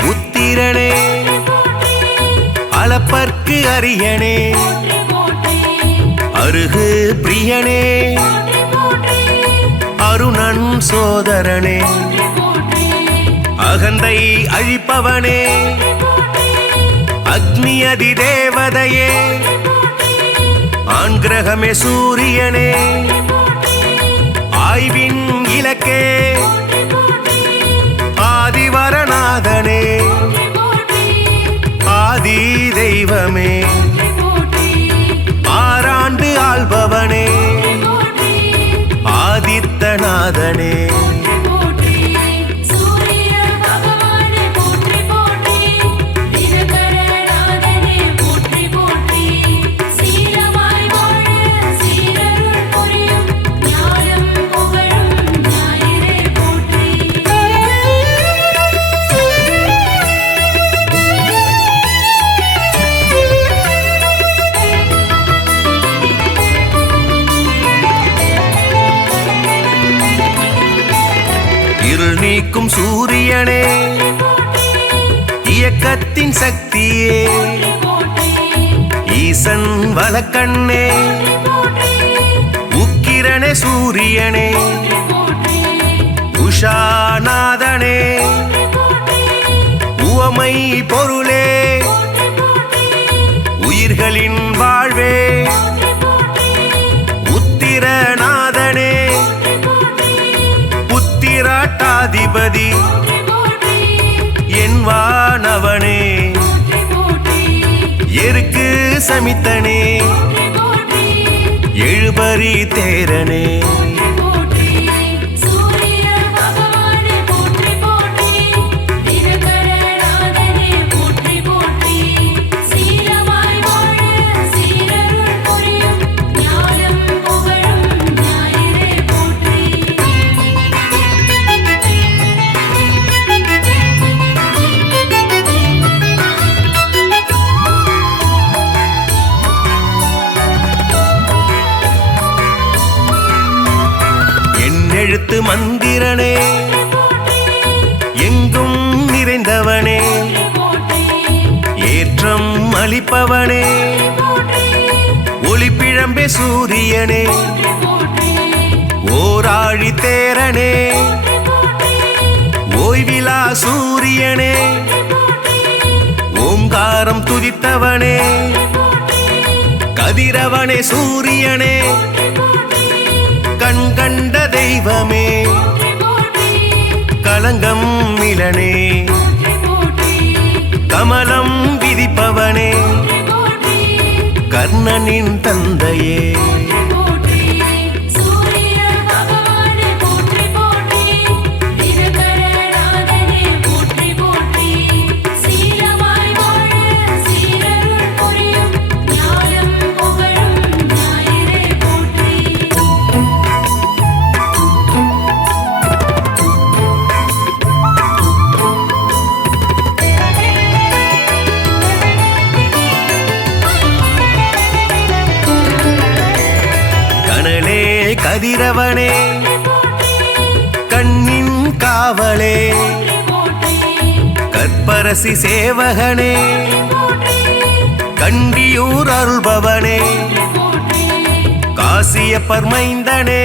புத்திரனே அளப்பற்கு அரியனே அருகு பிரியனே அருணன் சோதரனே அகந்தை அழிப்பவனே அக்னி அதி தேவதையே ஆண் கிரகமே சூரியனே ஆய்வின் இலக்கே ஆதிவரநாதனே ஆதி தெய்வமே ஆறாண்டு ஆள்பவனே ஆதித்தநாதனே இருள் நீக்கும் சூரியனே இயக்கத்தின் சக்தியே ஈசன் வலக்கண்ணே உக்கிரனே சூரியனே உஷாநாதனே உவமை பொருளே உயிர்களின் வாழ்வே உத்திரநாதனே புத்திராட்டாதிபதி என் வானவனே எருக்கு சமித்தனே எழுபறி தேரனே எழுத்து மந்திரனே எங்கும் நிறைந்தவனே ஏற்றம் அளிப்பவனே ஒளிப்பிழம்பே சூரியனே ஓராழி தேரனே ஓய்விலா சூரியனே ஓங்காரம் துதித்தவனே கதிரவனே சூரியனே கண் கண்ட தெய்வமே கலங்கம் மிலனே கமலம் விதிப்பவனே கர்ணனின் தந்தையே கதிரவனே கண்ணின் காவலே கற்பரசி சேவகனே கண்டியூர் அருள்பவனே காசியப்பர் மைந்தனே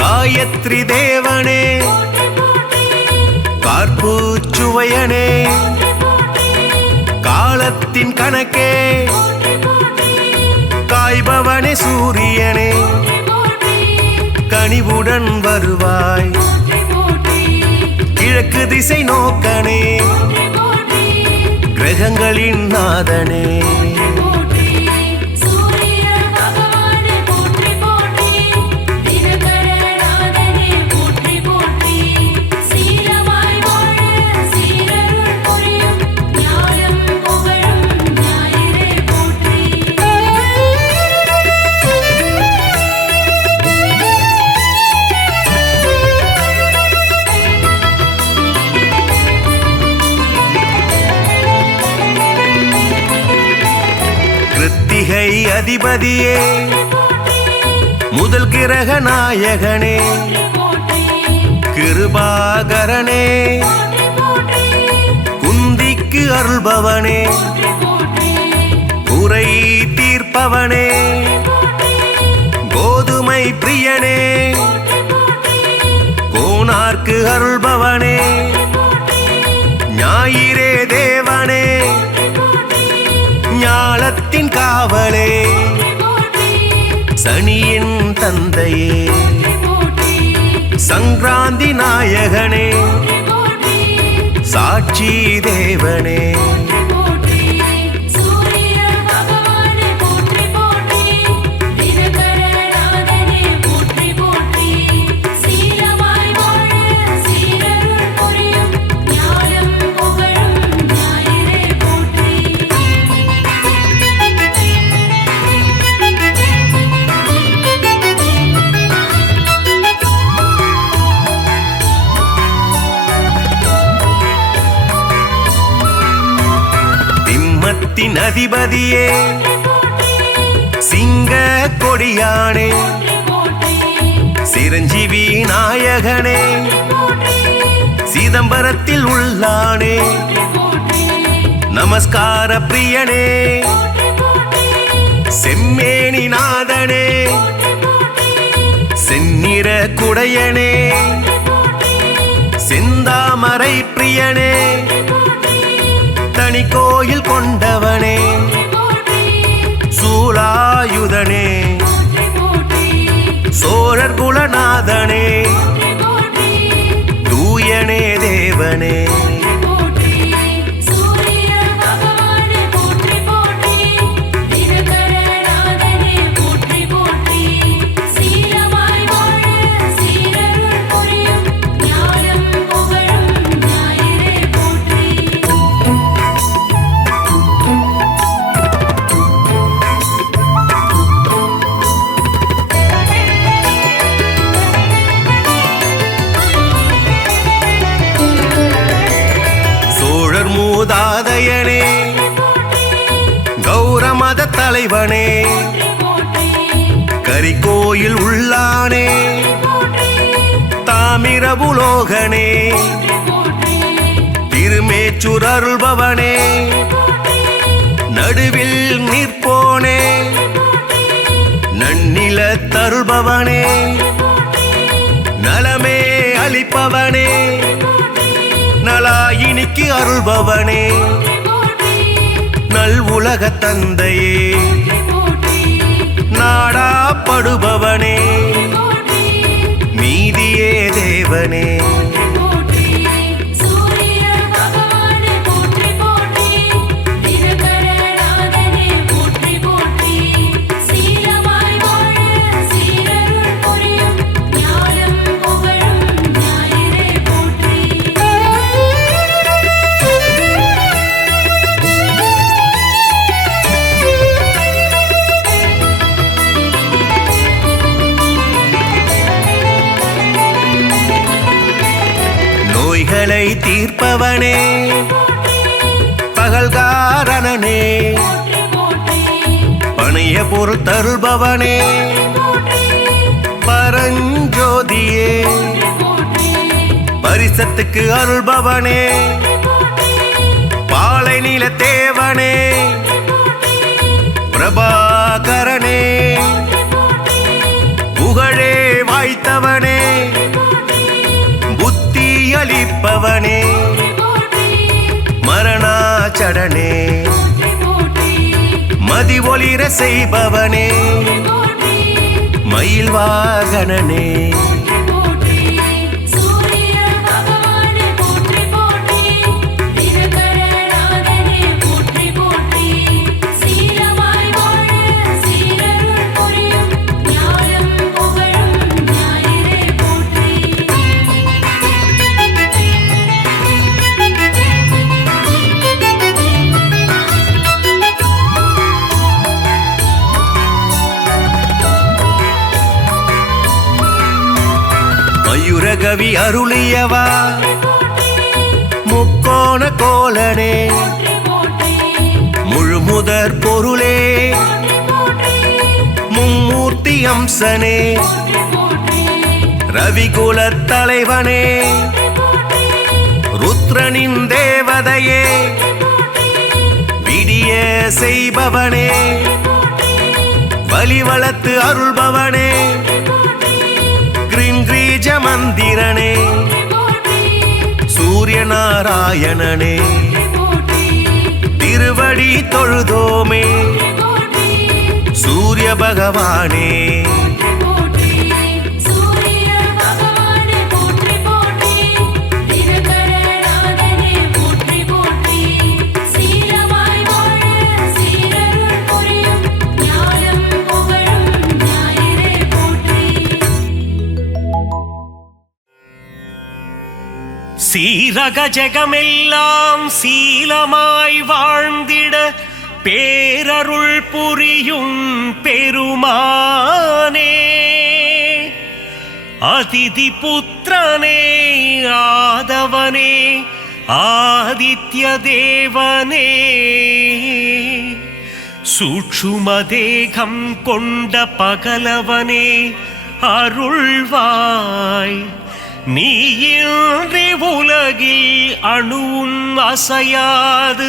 காயத்ரி தேவனே கார்பூச்சுவையனே காலத்தின் கணக்கே காய்பவனே சூரியனே கனிவுடன் வருவாய் கிழக்கு திசை நோக்கனே கிரகங்களின் நாதனே கிருத்திகை அதிபதியே முதல் கிரக நாயகனே கிருபாகரனே அருள்பவனே குறை தீர்ப்பவனே கோதுமை பிரியனே கோனார்க்கு அருள்பவனே ஞாயிறே தேவனே ஞாலத்தின் காவலே சனியின் தந்தையே சங்கராந்தி நாயகனே சாட்சி தேவனே அதிபதியே சிங்க கொடியானே சிரஞ்சீவி நாயகனே சிதம்பரத்தில் உள்ளானே நமஸ்கார பிரியனே செம்மேனி நாதனே செந்நிற குடையனே செந்தாமரை பிரியனே தனி கோயில் கொண்டவனே சூலாயுதனே சோழர் குலநாதனே தூயனே தேவனே மூதாதையனே கௌரமத தலைவனே கரிகோயில் உள்ளானே தாமிரபுலோகனே திருமேச்சூர் அருள்பவனே நடுவில் நிற்போனே நன்னில தருள்பவனே நலமே அளிப்பவனே நலாயினிக்கு அருள்பவனே நல் உலக தந்தையே நாடாப்படுபவனே மீதியே தேவனே நோய்களை தீர்ப்பவனே பகல்காரணனே பணைய பொருள் தருள்பவனே பரஞ்சோதியே பரிசத்துக்கு அருள்பவனே பாலை நில தேவனே பிரபாகரனே புகழே வாய்த்தவனே புத்தி அளிப்பவனே மரணாச்சடனே மதி ஒளிர செய்பவனே மயில் வாகனனே மயூரகவி அருளியவா முக்கோண கோலனே முழுமுதற் பொருளே மும்மூர்த்தி அம்சனே ரவிகுலத் தலைவனே ருத்ரனின் தேவதையே செய்ய செய்பவனே வலி வளர்த்து அருள்பவனே கிரீஞ்ச மந்திரனே சூரிய நாராயணனே திருவடி தொழுதோமே சூரிய பகவானே சீரக ஜெகமெல்லாம் சீலமாய் வாழ்ந்திட பேரருள் புரியும் பெருமானே அதிதி புத்திரனே ஆதவனே ஆதித்ய தேவனே சூட்சும தேகம் கொண்ட பகலவனே அருள்வாய் நீயின்றி உலகில் அணுவும் அசையாது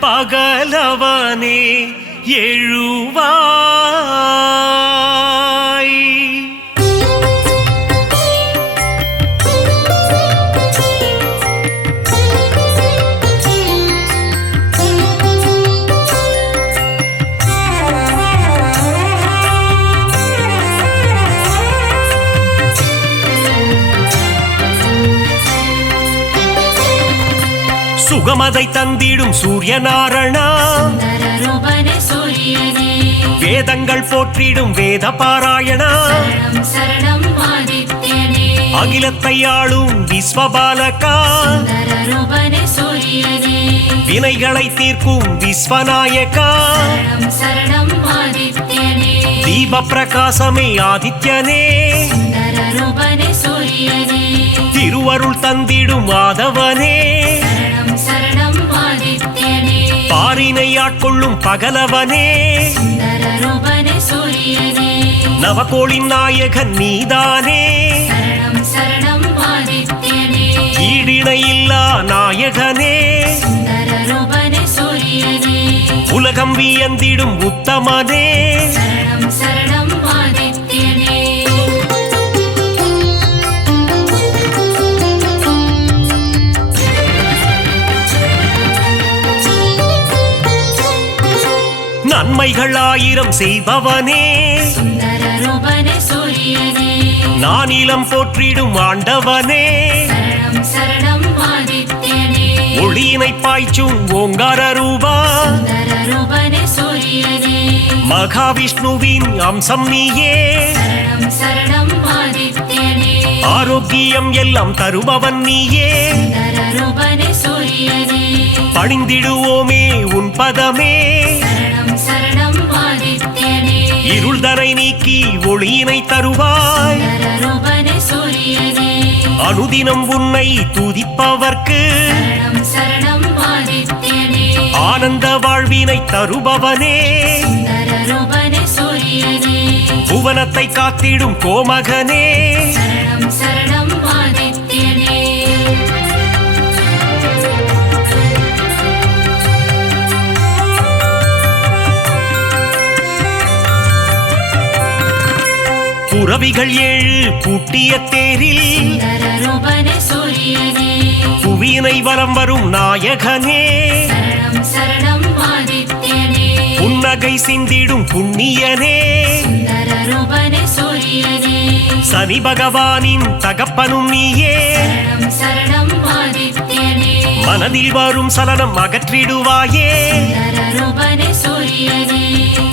பகலவனே எழுவாய் சுகமதை தந்திடும் சூரிய நாரணா வேதங்கள் போற்றிடும் வேத பாராயணா அகிலத்தை ஆளும் விஸ்வபாலகா வினைகளை தீர்க்கும் விஸ்வநாயகா தீப பிரகாசமே ஆதித்யனே திருவருள் தந்திடும் மாதவனே பாரினை ஆட்கொள்ளும் பகலவனே நவகோளின் நாயகன் நீதானே ஈடிணையில்லா நாயகனே உலகம் வியந்திடும் உத்தமனே நன்மைகள் ஆயிரம் செய்பவனே நானிலம் போற்றிடும் ஆண்டவனே ஒளியினை பாய்ச்சும் ஓங்கார ரூபா மகாவிஷ்ணுவின் அம்சம் நீயே ஆரோக்கியம் எல்லாம் தருபவன் நீயே பணிந்திடுவோமே உன் பதமே இருள்தனை நீக்கி ஒளியினை தருவாய் அனுதினம் உன்னை துதிப்பவர்க்கு ஆனந்த வாழ்வினை தருபவனே புவனத்தை காத்திடும் கோமகனே புரவிகள் ஏழு பூட்டிய தேரில் புவியினை வலம் வரும் நாயகனே புன்னகை சிந்திடும் புண்ணியனே சனி பகவானின் தகப்பனும் நீயே மனதில் வரும் சலனம் அகற்றிடுவாயே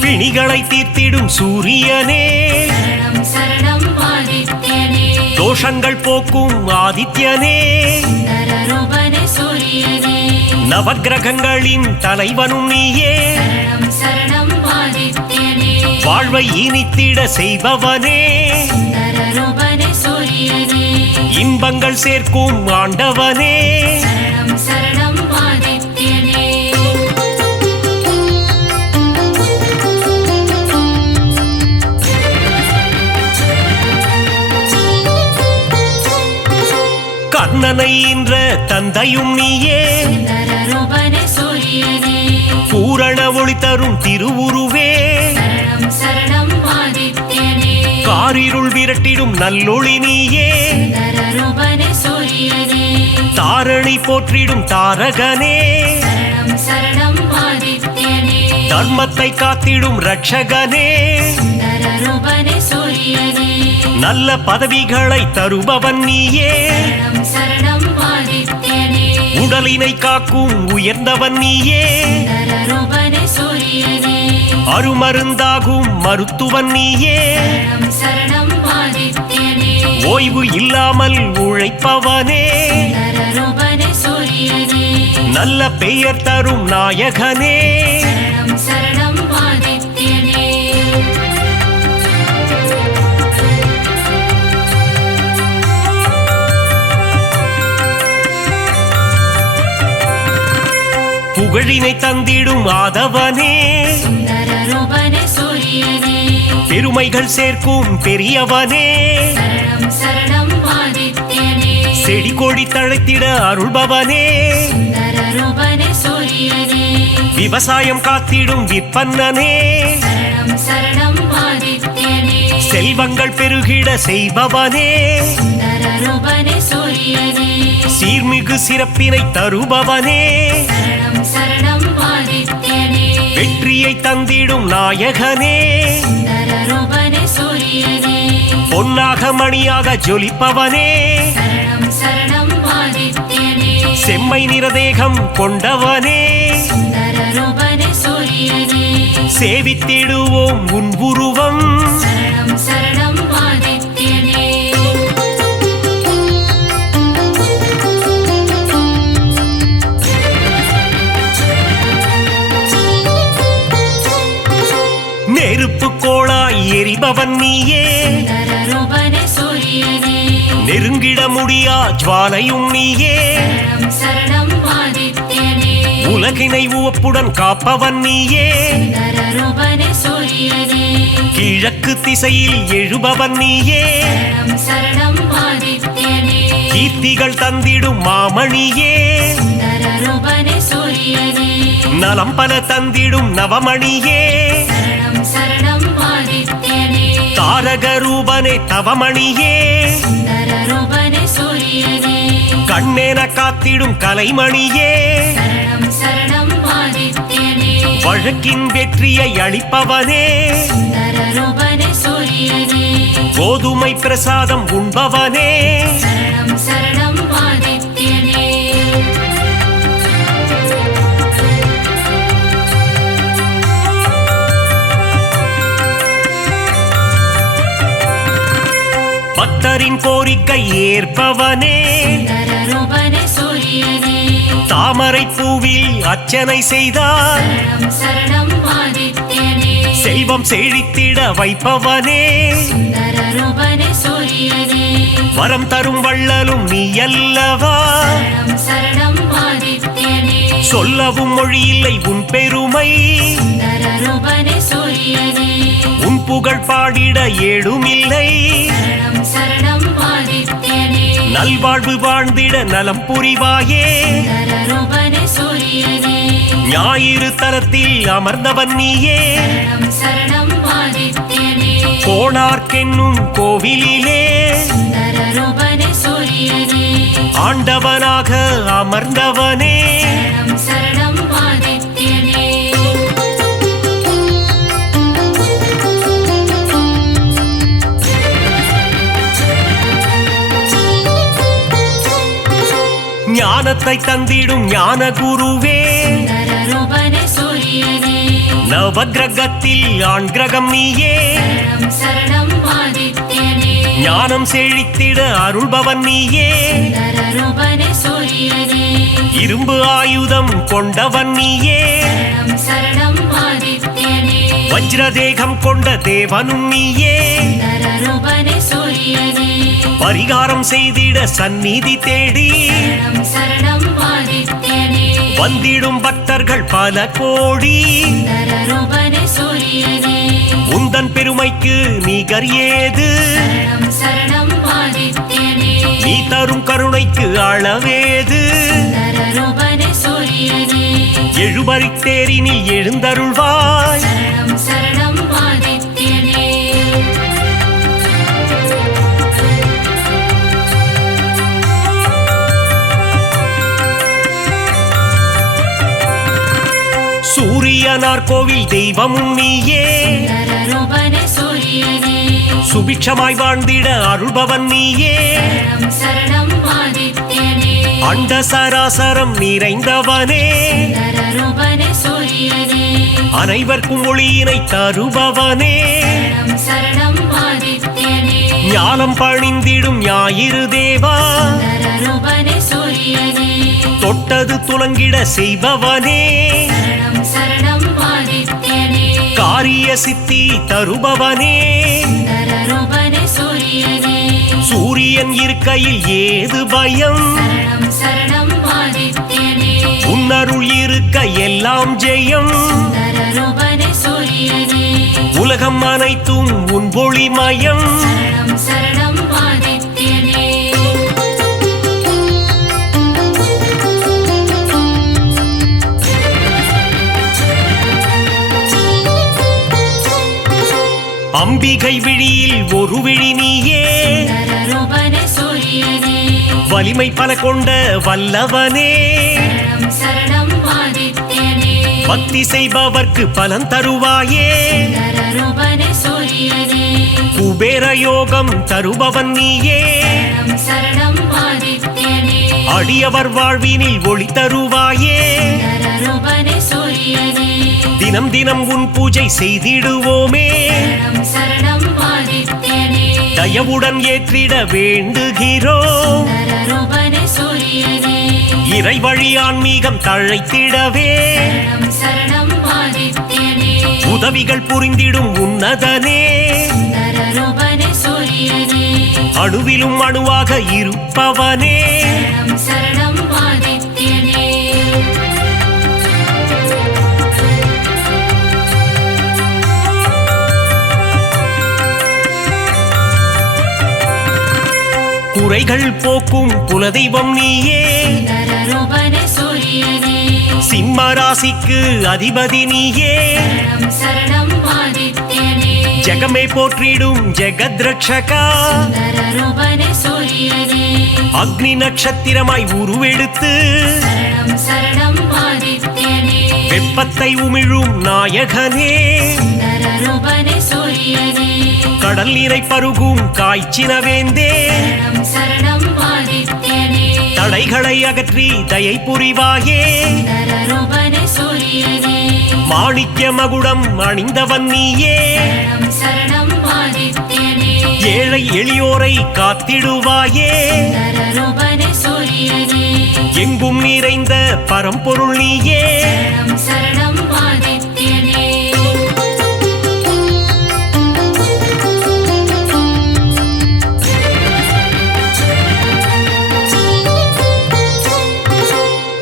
பிணிகளை தீர்த்திடும் சூரியனே தோஷங்கள் போக்கும் ஆதித்யனே நவக்கிரகங்களின் தலைவனும் நீயே வாழ்வை இனித்திட செய்பவனே இன்பங்கள் சேர்க்கும் ஆண்டவனே கர்ணனை இன்ற தந்தையும் நீயே பூரண ஒளி தரும் திருவுருவே சரணம் சரணம் ஆதித்யனே காரிருள் விரட்டிடும் நல்லொளி நீயே சுந்தரரூபனே சூரியனே தாரணி போற்றிடும் தாரகனே சரணம் சரணம் ஆதித்யனே தர்மத்தை காத்திடும் ரட்சகனே சுந்தரரூபனே சூரியனே நல்ல பதவிகளை தருபவன் நீயே சரணம் சரணம் ஆதித்யனே உடலினை காக்கும் உயர்ந்தவன் நீயே சுந்தரரூபனே சூரியனே அருமருந்தாகும் மருத்துவன் நீயே சரணம் சரணம் ஆதித்யனே ஓய்வு இல்லாமல் உழைப்பவனே சுந்தரரூபனே சூரியனே நல்ல பெயர் தரும் நாயகனே சரணம் சரணம் ஆதித்யனே புகழினை தந்திடும் ஆதவனே சுந்தரரூபனே சூரியனே பெருமைகள் சேர்க்கும் பெரியவனே சரணம் சரணம் ஆதித்யனே செடி கொடி தழைத்திட அருள்பவனே சுந்தரரூபனே சூரியனே விவசாயம் காத்திடும் விற்பன்னனே சரணம் சரணம் ஆதித்யனே செல்வங்கள் பெருகிட செய்பவனே சுந்தரரூபனே சூரியனே சீர்மிகு சிறப்பினை தருபவனே சரணம் சரணம் ஆதித்யனே வெற்றியை தந்திடும் நாயகனே சுந்தரரூபனே சூரியனே பொன்னாக மணியாக ஜொலிப்பவனே சரணம் சரணம் ஆதித்யனே செம்மை நிறதேகம் கொண்டவனே சுந்தரரூபனே சூரியனே சேவித்திடுவோம் உன் உருவம் சரணம் சரணம் ஆதித்யனே நெருப்பு கோளாய் எரிபவன் நீயே சுந்தரரூபனே சூரியனே நெருங்கிட முடியா ஜுவாலையும் நீயே சரணம் சரணம் ஆதித்யனே உலகினை உவப்புடன் காப்பவன் நீயே சுந்தரரூபனே சூரியனே கிழக்கு திசையில் எழுபவன் நீயே சரணம் சரணம் ஆதித்யனே கீர்த்திகள் தந்திடும் மாமணியே சுந்தரரூபனே சூரியனே நலம் பல தந்திடும் நவமணியே சரணம் சரணம் ஆதித்யனே தாரக ரூபனே தவமணியே சுந்தரரூபனே சூரியனே கண்ணென காத்திடும் கலைமணியே சரணம் சரணம் ஆதித்யனே வழக்கின் வெற்றியை அளிப்பவனே சுந்தரரூபனே சூரியனே கோதுமை பிரசாதம் உண்பவனே சரணம் சரணம் ஆதித்யனே பக்தரின் கோரிக்கை ஏற்பவனே சுந்தரரூபனே சூரியனே தாமரை பூவில் அர்ச்சனை செய்தார் சரணம் சரணம் ஆதித்யனே செல்வம் செழித்திட வைப்பவனே சுந்தரரூபனே சூரியனே வரம் தரும் வள்ளலும் நீ அல்லவா சரணம் சரணம் ஆதித்யனே சொல்லவும் மொழியில்லை உன் பெருமை சுந்தரரூபனே சூரியனே உன் புகழ் பாடிட ஏழுமில்லை சரணம் சரணம் ஆதித்யனே நல்வாழ்வு வாழ்ந்திட நலம் புரிவாயே சுந்தரரூபனே சூரியனே ஞாயிறு தலத்தில் அமர்ந்தவன் நீயே சரணம் சரணம் ஆதித்யனே கோணார்க்கென்னும் கோவிலிலே சுந்தரரூபனே சூரியனே ஆண்டவனாக அமர்ந்தவனே சரணம் சரணம் ஆதித்யனே ஞானத்தை தந்திடும் ஞான குருவே சுந்தரரூபனே சூரியனே நவகிரகத்தில் ஆண் கிரகம் நீயே சரணம் சரணம் ஆதித்யனே ஞானம் செழித்திட அருள்பவன் நீயே சுந்தரரூபனே சூரியனே இரும்பு ஆயுதம் கொண்டவன் நீயே சரணம் சரணம் ஆதித்யனே வஜ்ரதேகம் கொண்ட தேவனும் நீயே சுந்தரரூபனே சூரியனே பரிகாரம் செய்திட சந்நிதி தேடி சரணம் சரணம் ஆதித்யனே வந்திடும் பக்தர்கள் பல கோடி சுந்தரரூபனே சூரியனே உந்தன் பெருமைக்கு நிகர் ஏது சரணம் சரணம் ஆதித்யனே நீ தரும் கருணைக்கு அளவேது சுந்தரரூபனே சூரியனே எழுபறித்தேரினில் எழுந்தருள்வாய். சரணம் சரணம் ஆதித்யனே. சூரியனார் கோவில் தெய்வமும் நீயே. சுந்தரரூபனே சூரியனே. சுபிட்சமாய் வாழ்ந்திட அருள்பவன் நீயே. சரணம் சரணம் ஆதித்யனே. அண்ட சராசரம் நிறைந்தவனே. சுந்தரரூபனே சூரியனே. அனைவர்க்கும் ஒளியினை தருபவனே. சரணம் சரணம் ஆதித்யனே. ஞானம் பணிந்திடும் ஞாயிறு தேவா. சுந்தரரூபனே சூரியனே. தொட்டது துலங்கிட செய்பவனே. சரணம் சரணம் ஆதித்யனே. காரிய சித்தி தருபவனே. சுந்தரரூபனே சூரியனே. சூரியன் இருக்கையில் ஏது பயம். சரணம் சரணம் ஆதித்யனே. உன்னருள் இருக்க எல்லாம் ஜெயம். சுந்தரரூபனே சூரியனே. உலகம் அனைத்தும் உன் ஒளிமயம். சரணம் சரணம் ஆதித்யனே. அம்பிகை விழியில் ஒரு விழி நீயே. சுந்தரரூபனே சூரியனே. வலிமை பல கொண்ட வல்லவனே. சரணம் சரணம் ஆதித்யனே. பக்தி செய்பவர்க்கு பலன் தருவாயே. சுந்தரரூபனே சூரியனே. குபேர யோகம் தருபவன் நீயே. சரணம் சரணம் ஆதித்யனே. அடியவர் வாழ்வினில் ஒளி தருவாயே. சுந்தரரூபனே சூரியனே. தினம் தினம் உன் பூஜை செய்திடுவோமே. சரணம் சரணம் ஆதித்யனே. தயவுடன் ஏற்றிட வேண்டுகிறோம். சுந்தரரூபனே சூரியனே. இறை வழி ஆன்மீகம் தழைத்திடவே. சரணம் சரணம் ஆதித்யனே. உதவிகள் புரிந்திடும் உன்னதனே. சுந்தரரூபனே சூரியனே. அணுவிலும் அணுவாக இருப்பவனே. சரணம் சரணம் ஆதித்யனே. குறைகள் போக்கும் குலதெய்வம் நீயே. சுந்தரரூபனே சூரியனே. சிம்ம ராசிக்கு அதிபதி நீயே. சரணம் சரணம் ஆதித்யனே. ஜெகமே போற்றிடும் ஜெகத் ரட்சகா. சுந்தரரூபனே சூரியனே. அக்னி நட்சத்திரமாய் உருவெடுத்து சரணம் சரணம் ஆதித்யனே. வெப்பத்தை உமிழும் நாயகனே. சுந்தரரூபனே சூரியனே. கடல் நீரை பருகும் காய்ச்சினவேந்தே. சரணம் சரணம் ஆதித்யனே. தடைகளை அகற்றி தயை புரிவாயே. சுந்தரரூபனே சூரியனே. மாணிக்க மகுடம் அணிந்தவன் நீயே. சரணம் சரணம் ஆதித்யனே. ஏழை எளியோரை காத்திடுவாயே. சுந்தரரூபனே சூரியனே. எங்கும் நிறைந்த பரம்பொருள் நீயே. சரணம் சரணம் ஆதித்யனே.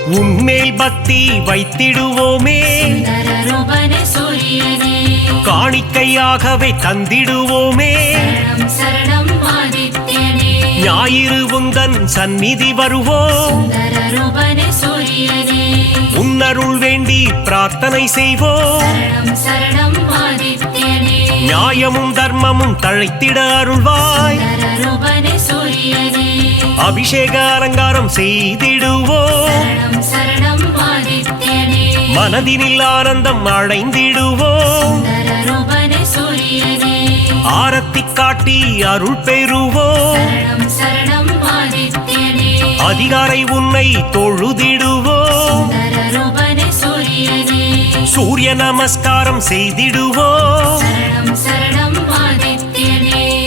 உன்மேல் பக்தி வைத்திடுவோமே. சுந்தரரூபனே சூரியனே. காணிக்கையாகவே தந்திடுவோமே. சரணம் சரணம் ஆதித்யனே. ஞாயிறு உந்தன் சந்நிதி வருவோம். சுந்தரரூபனே சூரியனே. உன்னருள் வேண்டி பிரார்த்தனை செய்வோம். சரணம் சரணம் ஆதித்யனே. நியாயமும் தர்மமும் தழைத்திட அருள்வாய். சுந்தரரூபனே சூரியனே. அபிஷேக அலங்காரம் செய்திடுவோம். சரணம் சரணம் ஆதித்யனே. மனதினில் ஆனந்தம் அடைந்திடுவோம். சுந்தரரூபனே சூரியனே. ஆரத்தி காட்டி அருள் பெறுவோம். சரணம் சரணம் ஆதித்யனே. அதிகாரை உன்னை தொழுதிடுவோம். சுந்தரரூபனே சூரியனே. சூரிய நமஸ்காரம் செய்திடுவோம். சரணம் சரணம் ஆதித்யனே.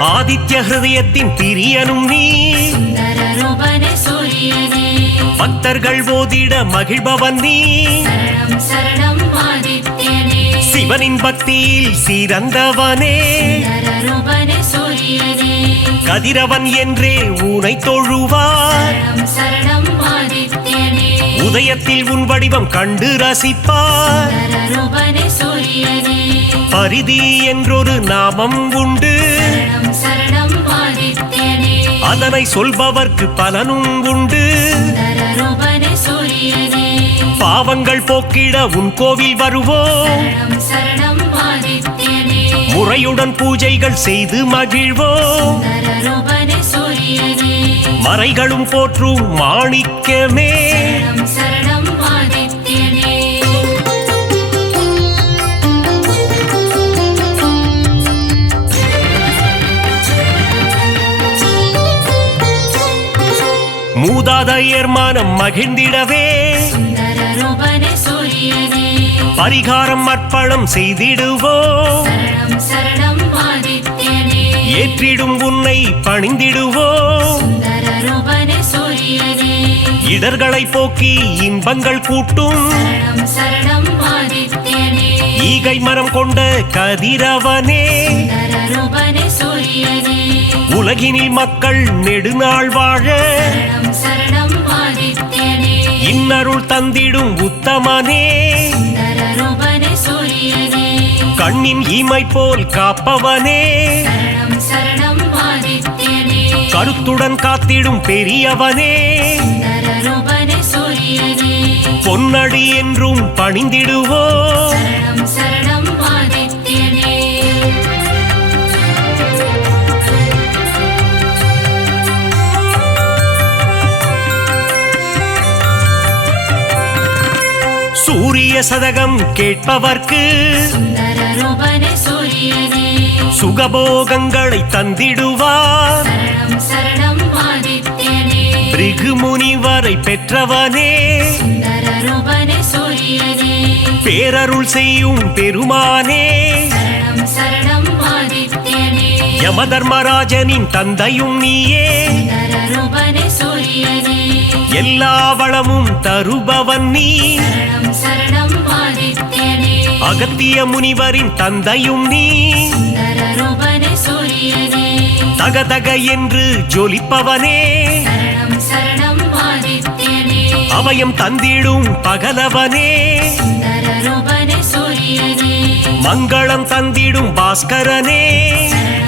ஆதித்ய ஹிருதயத்தின் பிரியனும் நீ. சுந்தரரூபனே சூரியனே. பக்தர்கள் ஓதிட மகிழ்பவன் நீ. சரணம் சரணம் ஆதித்யனே. சிவனின் பக்தியில் சிறந்தவனே. சுந்தரரூபனே சூரியனே. கதிரவன் என்றே ஊனை தொழுவார். சரணம் சரணம் ஆதித்யனே. உதயத்தில் உன் வடிவம் கண்டு ரசிப்பார். சுந்தரரூபனே சூரியனே. பரிதி என்றொரு நாமம் உண்டு. சரணம் சரணம் ஆதித்யனே. அதனை சொல்பவர்க்கு பலனும் உண்டு. சுந்தர ரூபனே சூரியனே. பாவங்கள் போக்கிட உன் கோவில் வருவோம். சரணம் சரணம் ஆதித்யனே. முறையுடன் பூஜைகள் செய்து மகிழ்வோம். சுந்தர ரூபனே சூரியனே. மறைகளும் போற்றும் மாணிக்கமே. சரணம் சரணம் ஆதித்யனே. மூதாதையர் மனம் மகிழ்ந்திடவே சுந்தர ரூபனே சூரியனே. பரிகாரம் அர்ப்பணம் செய்திடுவோம். சரணம் சரணம் ஆதித்யனே. ஏற்றிடும் உன்னை பணிந்திடுவோம். சுந்தர ரூபனே சூரியனே. இடர்களை போக்கி இன்பங்கள் கூட்டும். சரணம் சரணம் ஆதித்யனே. ஈகை மரம் கொண்ட கதிரவனே. சுந்தர ரூபனே சூரியனே. உலகினில் மக்கள் நெடுநாள் வாழ சரணம் சரணம் ஆதித்யனே. இன்னருள் தந்திடும் உத்தமனே. சுந்தர ரூபனே சூரியனே. கண்ணின் இமை போல் காப்பவனே. சரணம் சரணம் ஆதித்யனே. கருத்துடன் காத்திடும் பெரியவனே. சுந்தர ரூபனே சூரியனே. பொன்னடி என்றும் பணிந்திடுவோம். சரணம் சரணம் ஆதித்யனே. சூரிய சதகம் கேட்பவர்க்கு சுந்தர ரூபனே சூரியனே. சுகபோகங்களை தந்திடுவார். சரணம் சரணம் ஆதித்யனே. பிருகு முனிவரை பெற்றவனே. சுந்தர ரூபனே சூரியனே. பேரருள் செய்யும் பெருமானே. சரணம் சரணம் ஆதித்யனே. யமதர்மராஜனின் தந்தையும் நீயே. சுந்தர ரூபனே சூரியனே. எல்லா வளமும் தருபவன் நீ. சரணம் சரணம் ஆதித்யனே. அகத்திய முனிவரின் தந்தையும் நீ. சுந்தர ரூபனே சூரியனே. தகதக என்று ஜொலிப்பவனே. சரணம் சரணம் ஆதித்யனே. அபயம் தந்திடும் பகலவனே. சுந்தர ரூபனே சூரியனே. மங்களம் தந்திடும் பாஸ்கரனே. சரணம்